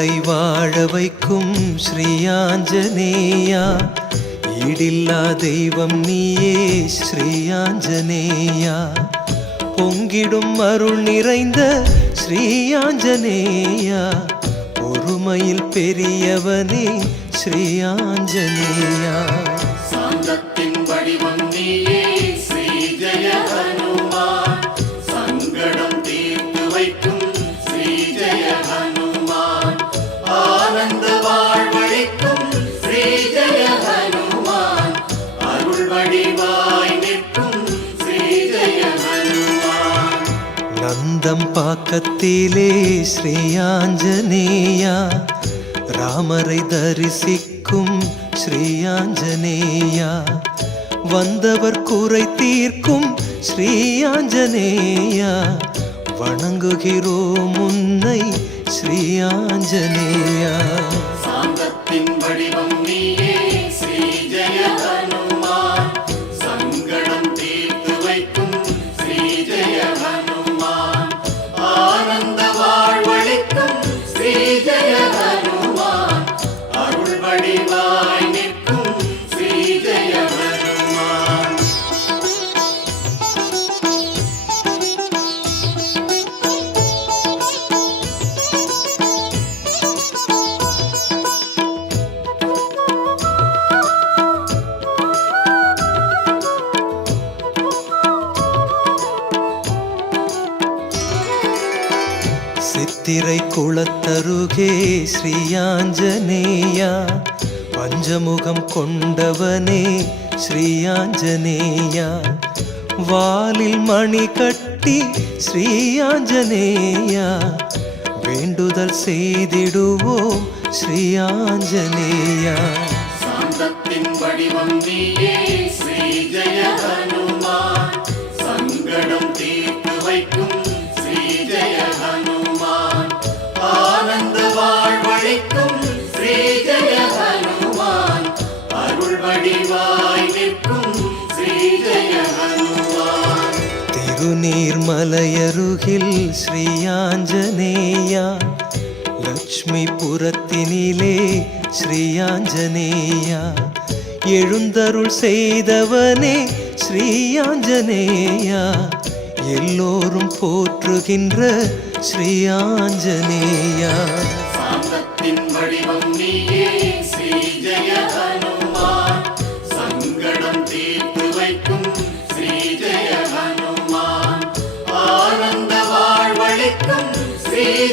எங்களை வாழ வைக்கும் ஸ்ரீயாஞ்சனேயா ஈடில்லா தெய்வம் நீயே ஸ்ரீயாஞ்சனேயா பொங்கிடும் அருள் நிறைந்த ஸ்ரீயாஞ்சனேயா பொறுமையில் பெரியவனே ஸ்ரீயாஞ்சனேயா நந்தம் பாக்கத்திலே ஸ்ரீயாஞ்சனேயா ராமரை தரிசிக்கும் ஸ்ரீயாஞ்சனேயா வந்தவர் குறை தீர்க்கும் ஸ்ரீயாஞ்சனேயா வணங்குகிறோம் உன்னை ஸ்ரீயாஞ்சனேயா சாந்தத்தின் வடிவம் சித்திரை குளத்தருகே ஸ்ரீயாஞ்சனேயா பஞ்சமுகம் கொண்டவனே ஸ்ரீயாஞ்சனேயா வாலில் மணி கட்டி ஸ்ரீயாஞ்சனேயா வேண்டுதல் செய்திடுவோம் ஸ்ரீயாஞ்சனேயா சாந்தத்தின் வடிவம் நீயே ஸ்ரீ ஜெய ஹனுமான் சங்கடம் தீர்த்து வைக்கும் திருநீர்மலையருகில் ஸ்ரீயாஞ்சனேயா லக்ஷ்மி புறத்தினிலே ஸ்ரீயாஞ்சனேயா எழுந்தருள் செய்தவனே ஸ்ரீயாஞ்சனேயா எல்லோரும் போற்றுகின்ற ஸ்ரீயாஞ்சனேயா சாந்தத்தின் வடிவம் நீயே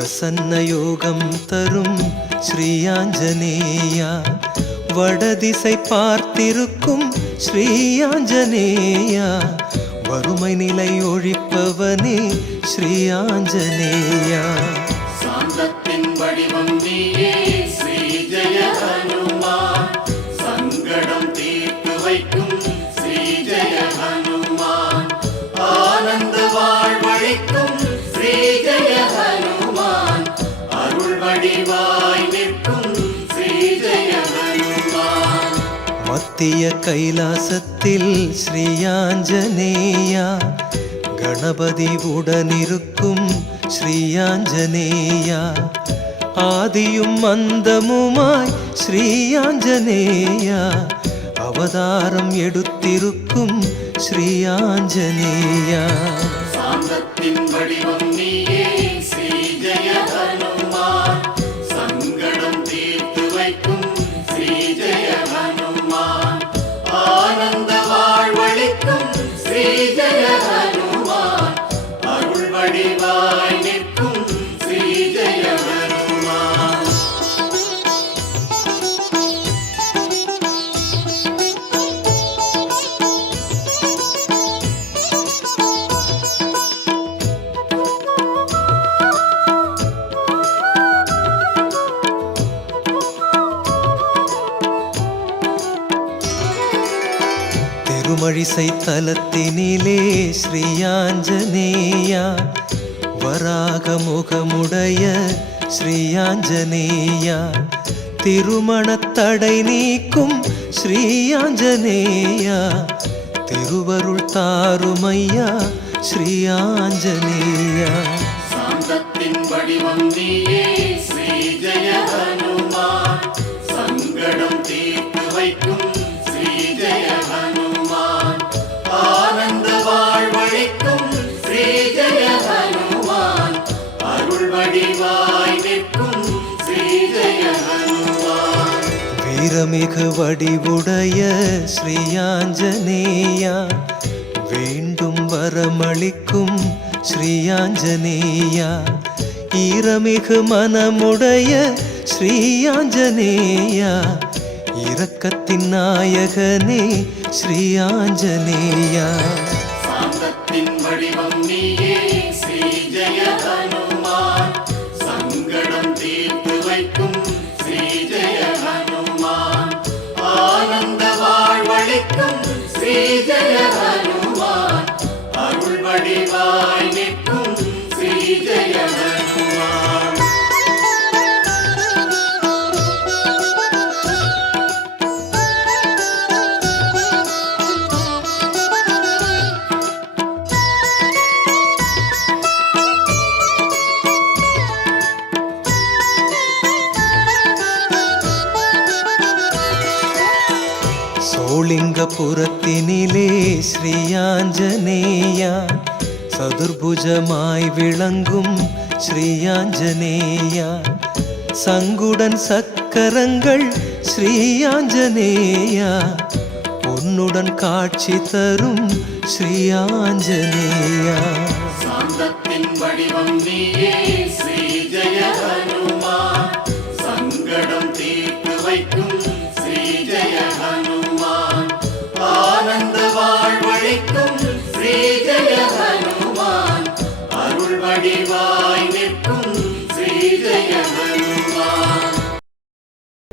பிரசன்ன யோகம் தரும் ஸ்ரீயாஞ்சனேயா வடதிசை பார்த்திருக்கும் ஸ்ரீயாஞ்சனேயா வறுமை நிலை ஒழிப்பவனே ஸ்ரீயாஞ்சனேயா சாந்தத்தின் வடிவம் நீயே. மத்திய கைலாசத்தில் ஸ்ரீயாஞ்சனேயா கணபதி உடனிருக்கும் ஸ்ரீயாஞ்சனேயா ஆதியும் மந்தமுமாய் ஸ்ரீயாஞ்சனேயா அவதாரம் எடுத்திருக்கும் ஸ்ரீயாஞ்சனேயா வடிவம் நீயே வரிசை தலத்தினிலே ஸ்ரீயாஞ்சனேயா வராக முகமுடைய ஸ்ரீயாஞ்சனேயா திருமணத்தடை நீக்கும் ஸ்ரீயாஞ்சனேயா திருவருள் தாருமையா ஸ்ரீயாஞ்சனேயா சாந்தத்தின் வடிவம் நீயே. மிகு வடிவுடைய ஸ்ரீயாஞ்சனேயா வேண்டும் வரமளிக்கும் ஸ்ரீயாஞ்சனேயா ஈரமிகு மனமுடைய ஸ்ரீயாஞ்சனேயா இரக்கத்தின் நாயகனே ஸ்ரீயாஞ்சனேயா சோளிங்கபுரத்தினிலே ஸ்ரீயாஞ்சனேயா சதுர்புஜமாய் விளங்கும் ஸ்ரீயாஞ்சனேயா சங்குடன் சக்கரங்கள் ஸ்ரீயாஞ்சனேயா உன்னுடன் காட்சி தரும் ஸ்ரீயாஞ்சனேயா சாந்தத்தின் வடிவம் நீயே ஸ்ரீ ஜெய சங்கடம் தீர்த்து வைக்கும்